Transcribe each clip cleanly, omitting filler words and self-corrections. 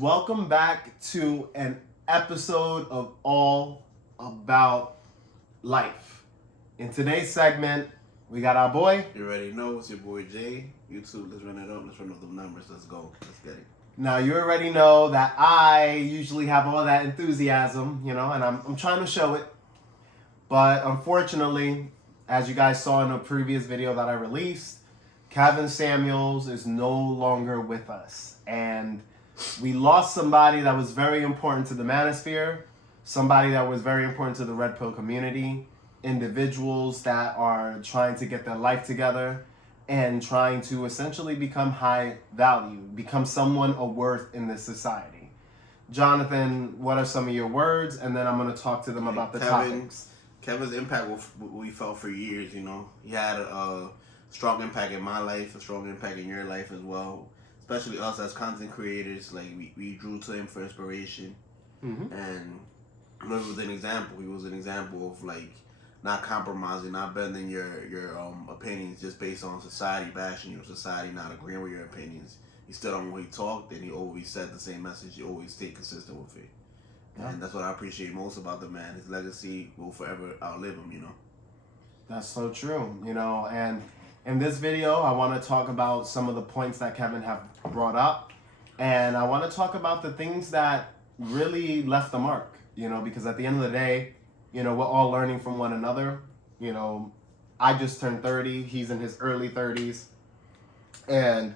Welcome back to an episode of All About Life. In today's segment, we got our boy. You already know it's your boy Jay. YouTube, let's run it up. Let's run up the numbers. Let's go. Let's get it. Now, you already know that I usually have all that enthusiasm, and I'm trying to show it. But unfortunately, as you guys saw in a previous video that I released, Kevin Samuels is no longer with us. And we lost somebody that was very important to the manosphere, somebody that was very important to the Red Pill community, individuals that are trying to get their life together and trying to essentially become high value, become someone of worth in this society. Jonathan, what are some of your words? And then I'm going to talk to them about the topics. Kevin's impact, we felt for years, He had a strong impact in my life, a strong impact in your life as well. Especially us as content creators, like we drew to him for inspiration, and he was an example. He was an example of like not compromising, not bending your opinions just based on society bashing you, society not agreeing with your opinions. He stood on what he talked, and he always said the same message. He always stayed consistent with it, and that's what I appreciate most about the man. His legacy will forever outlive him. That's so true, and in this video, I want to talk about some of the points that Kevin have brought up, and I want to talk about the things that really left the mark, because at the end of the day, we're all learning from one another. I just turned 30, he's in his early 30s, and,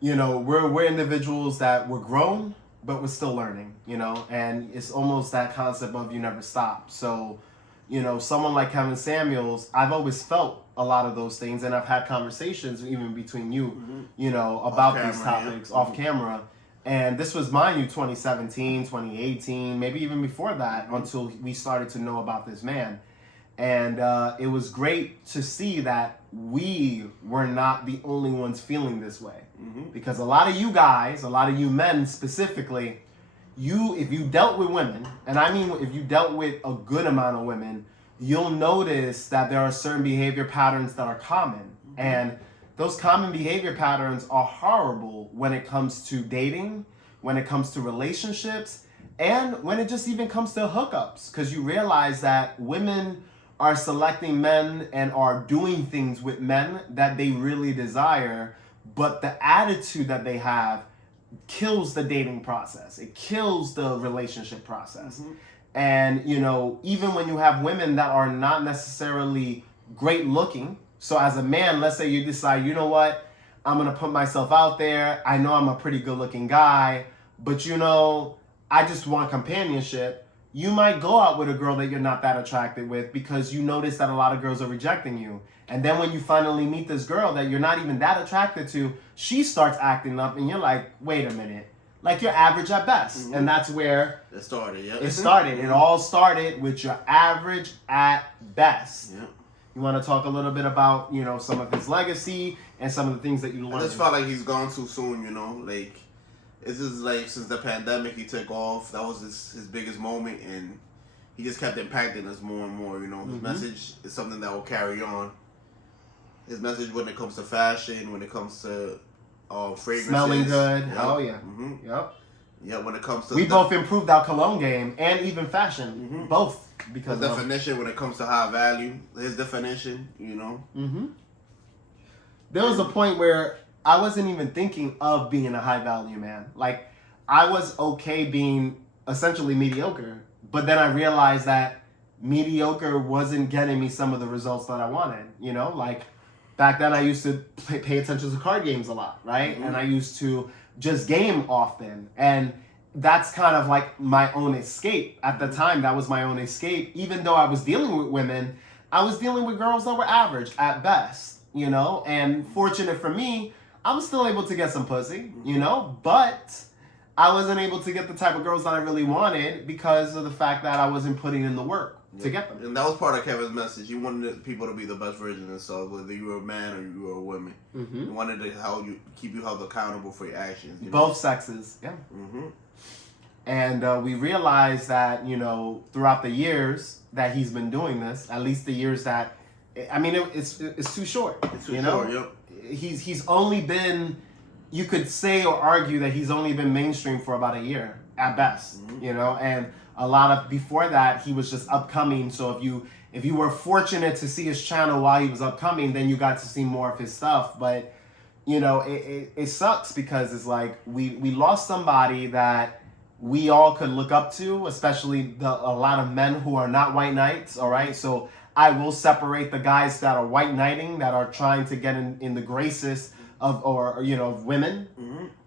we're individuals that we're grown, but we're still learning, and it's almost that concept of you never stop. So, someone like Kevin Samuels, I've always felt a lot of those things, and I've had conversations even between you, about these topics off camera. And this was, mind you, 2017, 2018, maybe even before that, until we started to know about this man. And it was great to see that we were not the only ones feeling this way. Because a lot of you guys, a lot of you men specifically, if you dealt with women, and I mean if you dealt with a good amount of women, you'll notice that there are certain behavior patterns that are common. And those common behavior patterns are horrible when it comes to dating, when it comes to relationships, and when it just even comes to hookups. Because you realize that women are selecting men and are doing things with men that they really desire, but the attitude that they have kills the dating process. It kills the relationship process. And, even when you have women that are not necessarily great looking, so as a man, let's say you decide, you know what, I'm going to put myself out there. I know I'm a pretty good looking guy, but I just want companionship. You might go out with a girl that you're not that attracted with because you notice that a lot of girls are rejecting you. And then when you finally meet this girl that you're not even that attracted to, she starts acting up and you're like, wait a minute. Like, you're average at best. And that's where it started. It all started with your average at best. Yeah. You want to talk a little bit about, some of his legacy and some of the things that you learned? I just felt like he's gone too soon, Like, this is like since the pandemic he took off. That was his biggest moment, and he just kept impacting us more and more. His message is something that will carry on. His message when it comes to fashion, when it comes to fragrances, smelling good. Yep. Oh yeah. Yep. Yeah. When it comes to we both improved our cologne game and even fashion, both because the definition when it comes to high value. His definition, There was a point where I wasn't even thinking of being a high value man. Like, I was okay being essentially mediocre, but then I realized that mediocre wasn't getting me some of the results that I wanted. Like, back then I used to pay attention to card games a lot, right? And I used to just game often. And that's kind of like my own escape. At the time, that was my own escape. Even though I was dealing with women, I was dealing with girls that were average at best, And fortunate for me, I was still able to get some pussy, but I wasn't able to get the type of girls that I really wanted because of the fact that I wasn't putting in the work to get them. And that was part of Kevin's message. He wanted people to be the best version of themselves, whether you were a man or you were a woman. He wanted to keep you held accountable for your actions. Both sexes, yeah. And we realized that, throughout the years that he's been doing this, at least the years that, it's too short. It's too short, yep. He's only been you could say or argue that he's only been mainstream for about a year at best, you know, and a lot of before that he was just upcoming. So if you were fortunate to see his channel while he was upcoming, then you got to see more of his stuff. But you know, it sucks because it's like we lost somebody that we all could look up to, especially a lot of men who are not white knights. All right, so I will separate the guys that are white knighting, that are trying to get in the graces of, or you know, of women.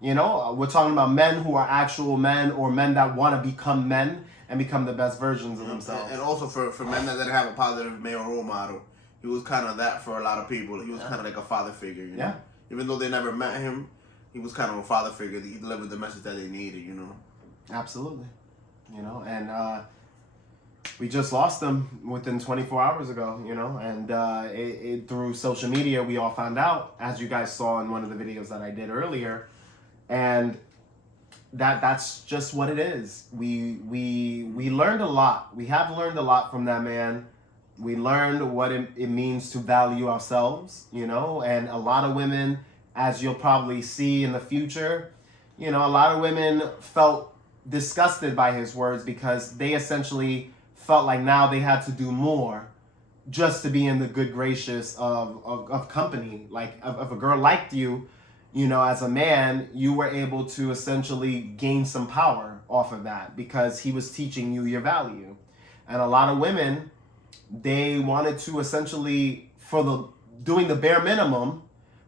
You know, we're talking about men who are actual men, or men that want to become men and become the best versions of themselves. And also for men that didn't have a positive male role model, he was kind of that for a lot of people. He was kind of like a father figure, you know? Yeah. Even though they never met him, he was kind of a father figure. He delivered the message that they needed, you know? Absolutely. You know, and we just lost him within 24 hours ago, you know, and through social media, we all found out, as you guys saw in one of the videos that I did earlier, and that's just what it is. We learned a lot. We have learned a lot from that man. We learned what it means to value ourselves, you know, and a lot of women, as you'll probably see in the future, you know, a lot of women felt disgusted by his words because they essentially felt like now they had to do more just to be in the good gracious of company. Like if a girl liked you, you know, as a man, you were able to essentially gain some power off of that because he was teaching you your value. And a lot of women, they wanted to essentially, doing the bare minimum,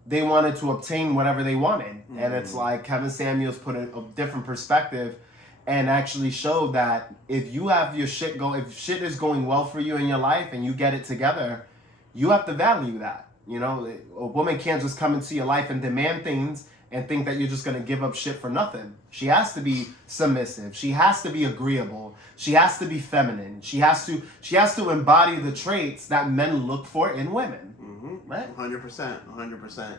they wanted to obtain whatever they wanted. And it's like Kevin Samuels put a different perspective and actually showed that if you have your shit if shit is going well for you in your life and you get it together, you have to value that. You know, a woman can't just come into your life and demand things and think that you're just going to give up shit for nothing. She has to be submissive. She has to be agreeable. She has to be feminine. She has to embody the traits that men look for in women. Right? 100%. 100%.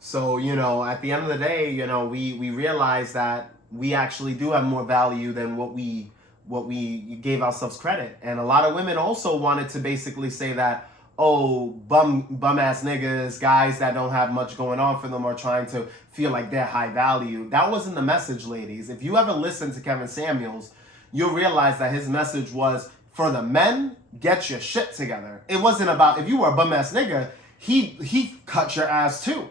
So, you know, at the end of the day, you know, we realize that we actually do have more value than what we gave ourselves credit. And a lot of women also wanted to basically say that, oh, bum ass niggas, guys that don't have much going on for them are trying to feel like they're high value. That wasn't the message, ladies. If you ever listen to Kevin Samuels, you'll realize that his message was, for the men, get your shit together. It wasn't about, if you were a bum ass nigga, he cut your ass too,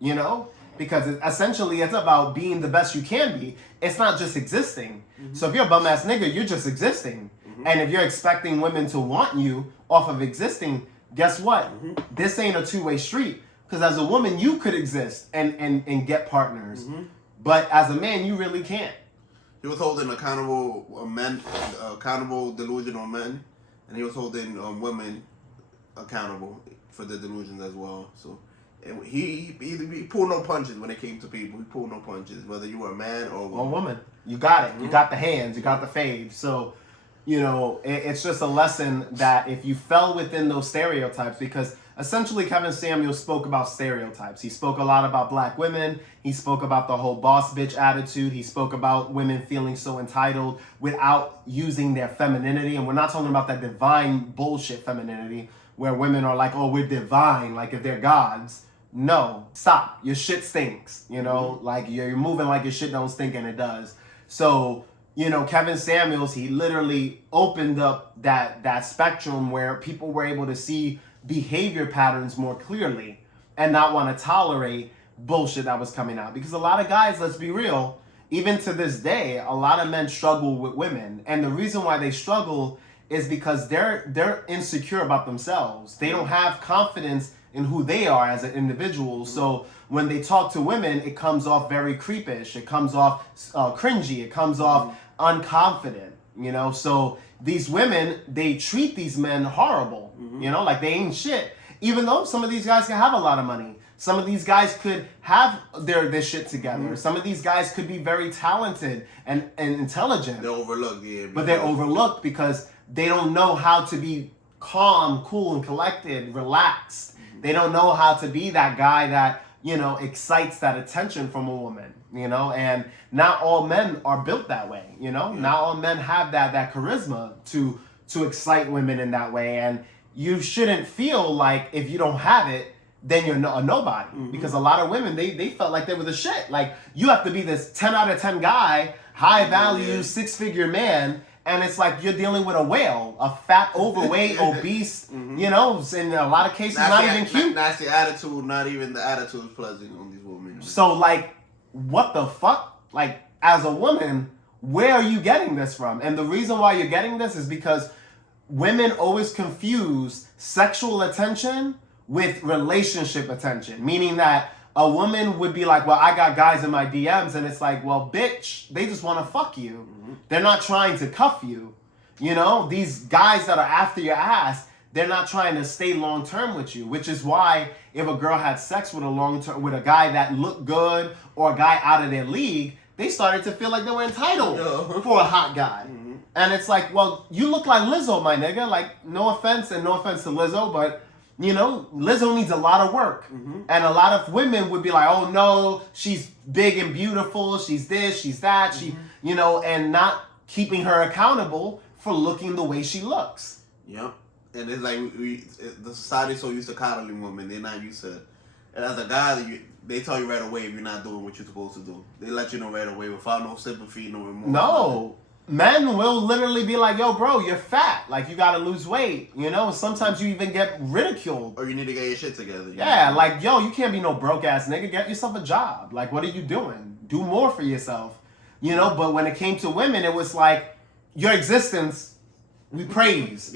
you know? Because essentially it's about being the best you can be. It's not just existing. So if you're a bum ass nigga, you're just existing. And if you're expecting women to want you off of existing, guess what? This ain't a two-way street. Because as a woman, you could exist and get partners. But as a man, you really can't. He was holding accountable delusional men, and he was holding women accountable for the delusions as well. So he pulled no punches when it came to people. He pulled no punches, whether you were a man or a woman. Or woman. You got it. You got the hands. You got the fade. So, you know, it's just a lesson that if you fell within those stereotypes, because essentially Kevin Samuels spoke about stereotypes. He spoke a lot about black women. He spoke about the whole boss bitch attitude. He spoke about women feeling so entitled without using their femininity. And we're not talking about that divine bullshit femininity where women are like, oh, we're divine, like if they're gods. No, stop. Your shit stinks, you know? Like you're moving like your shit don't stink, and it does. So, you know, Kevin Samuels, he literally opened up that spectrum where people were able to see behavior patterns more clearly and not want to tolerate bullshit that was coming out. Because a lot of guys, let's be real, even to this day, a lot of men struggle with women. And the reason why they struggle is because they're insecure about themselves. They don't have confidence in who they are as an individual. So when they talk to women, it comes off very creepish. It comes off cringy. It comes off unconfident, you know? So these women, they treat these men horrible, you know, like they ain't shit. Even though some of these guys can have a lot of money. Some of these guys could have their shit together. Some of these guys could be very talented and intelligent. They're overlooked, yeah. But they're overlooked because they don't know how to be calm, cool, and collected, relaxed. They don't know how to be that guy that, you know, excites that attention from a woman, you know? And not all men are built that way, you know? Not all men have that charisma to excite women in that way. And you shouldn't feel like if you don't have it, then you're a nobody. Because a lot of women, they felt like they were the shit. Like, you have to be this 10 out of 10 guy, high value, 6-figure man, and it's like you're dealing with a whale, a fat, overweight, obese, you know, in a lot of cases, not even cute. Nasty attitude, not even the attitude is pleasant on these women. So, like, what the fuck? Like, as a woman, where are you getting this from? And the reason why you're getting this is because women always confuse sexual attention with relationship attention, meaning that a woman would be like, well, I got guys in my DMs, and it's like, well, bitch, they just want to fuck you. They're not trying to cuff you. You know, these guys that are after your ass, they're not trying to stay long term with you, which is why if a girl had sex with a guy that looked good or a guy out of their league, they started to feel like they were entitled for a hot guy. And it's like, well, you look like Lizzo, my nigga. Like, no offense to Lizzo, but you know, Lizzo needs a lot of work. And a lot of women would be like, oh no, she's big and beautiful, she's this, she's that, she, you know, and not keeping her accountable for looking the way she looks. Yep. And it's like the society's so used to coddling women, they're not used to. And as a guy, they tell you right away if you're not doing what you're supposed to do. They let you know right away without no sympathy, no remorse. No. Men will literally be like, yo, bro, you're fat. Like, you gotta lose weight. You know, sometimes you even get ridiculed. Or you need to get your shit together. Yeah, like, yo, you can't be no broke ass nigga. Get yourself a job. Like, what are you doing? Do more for yourself. You know, but when it came to women, it was like, your existence, we praise.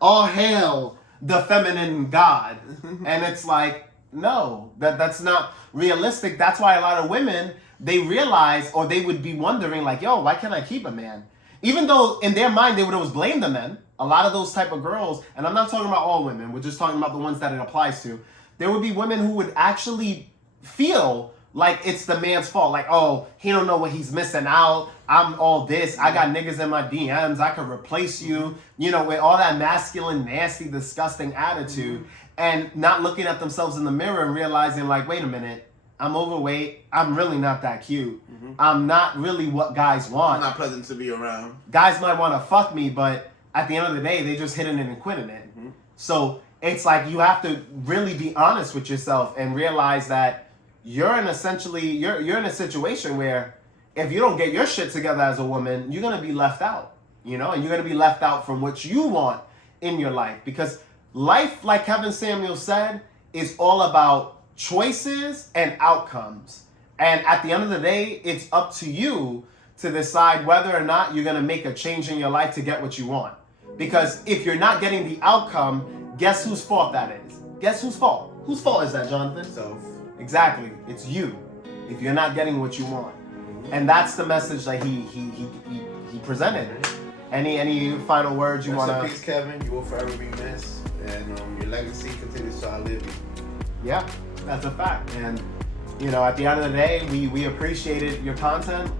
All hail the feminine god. And it's like, no, that's not realistic. That's why a lot of women, they realize, or they would be wondering like, yo, why can't I keep a man? Even though in their mind, they would always blame the men. A lot of those type of girls, and I'm not talking about all women, we're just talking about the ones that it applies to. There would be women who would actually feel like it's the man's fault. Like, oh, he don't know what he's missing out. I'm all this. I got niggas in my DMs. I could replace you. You know, with all that masculine, nasty, disgusting attitude. And not looking at themselves in the mirror and realizing like, wait a minute, I'm overweight. I'm really not that cute. I'm not really what guys want. I'm not pleasant to be around. Guys might want to fuck me, but at the end of the day, they just hitting it and quitting it. So it's like you have to really be honest with yourself and realize that you're in a situation where if you don't get your shit together as a woman, you're gonna be left out. You know, and you're gonna be left out from what you want in your life, because life, like Kevin Samuel said, is all about choices and outcomes. And at the end of the day, it's up to you to decide whether or not you're going to make a change in your life to get what you want. Because if you're not getting the outcome, guess whose fault that is? Guess whose fault? Whose fault is that, Jonathan? Self. Exactly. It's you. If you're not getting what you want. And that's the message that he presented. Any final words you want to... Rest in peace, Kevin. You will forever be missed. And your legacy continues to outlive you. Yeah, that's a fact. And, you know, at the end of the day, we appreciated your content.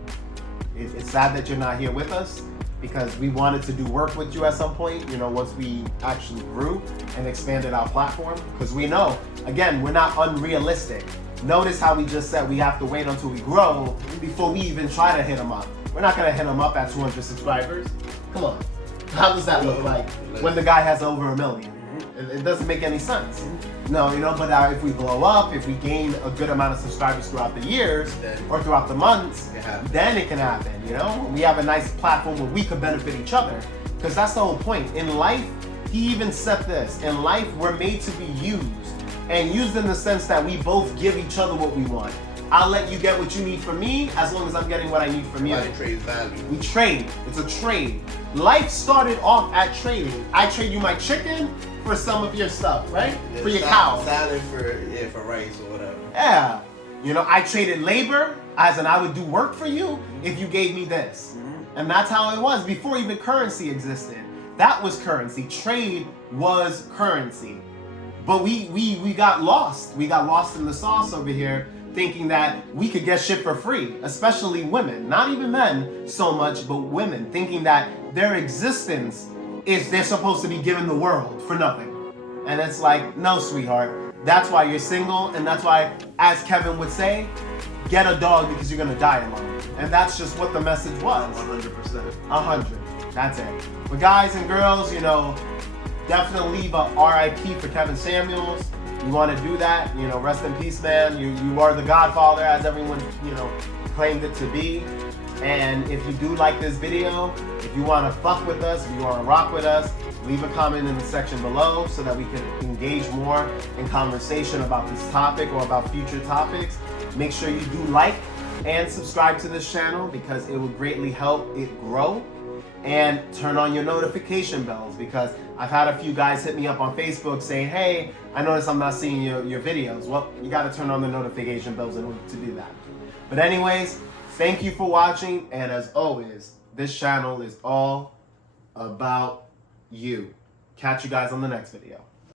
It's sad that you're not here with us because we wanted to do work with you at some point, you know, once we actually grew and expanded our platform. Because we know, again, we're not unrealistic. Notice how we just said we have to wait until we grow before we even try to hit them up. We're not going to hit them up at 200 subscribers. Come on. How does that look like when the guy has over 1 million? It doesn't make any sense. No, you know, but if we blow up, if we gain a good amount of subscribers throughout the years or throughout the months, then it can happen, you know? We have a nice platform where we could benefit each other. Because that's the whole point. In life, he even said this, in life, we're made to be used. And used in the sense that we both give each other what we want. I'll let you get what you need from me as long as I'm getting what I need from you. Trade value. We trade. It's a trade. Life started off at trading. I trade you my chicken for some of your stuff, right? Yeah, for your cow. Salad for rice or whatever. Yeah. You know, I traded labor, as in I would do work for you if you gave me this. And that's how it was before even currency existed. That was currency. Trade was currency. But we got lost. We got lost in the sauce over here, thinking that we could get shit for free, especially women. Not even men so much, but women, thinking that their existence is they're supposed to be given the world for nothing. And it's like, no, sweetheart. That's why you're single, and that's why, as Kevin would say, get a dog because you're gonna die alone. And that's just what the message was. 100%. 100. That's it. But guys and girls, you know, definitely leave a RIP for Kevin Samuels. you want to do that, you know, rest in peace, man. You are the Godfather, as everyone, you know, claimed it to be. And if you do like this video, if you want to fuck with us, if you want to rock with us, leave a comment in the section below so that we can engage more in conversation about this topic or about future topics. Make sure you do like and subscribe to this channel because it will greatly help it grow. And turn on your notification bells because I've had a few guys hit me up on Facebook saying, hey, I noticed I'm not seeing your videos. Well, you got to turn on the notification bells in order to do that. But anyways, thank you for watching. And as always, this channel is all about you. Catch you guys on the next video.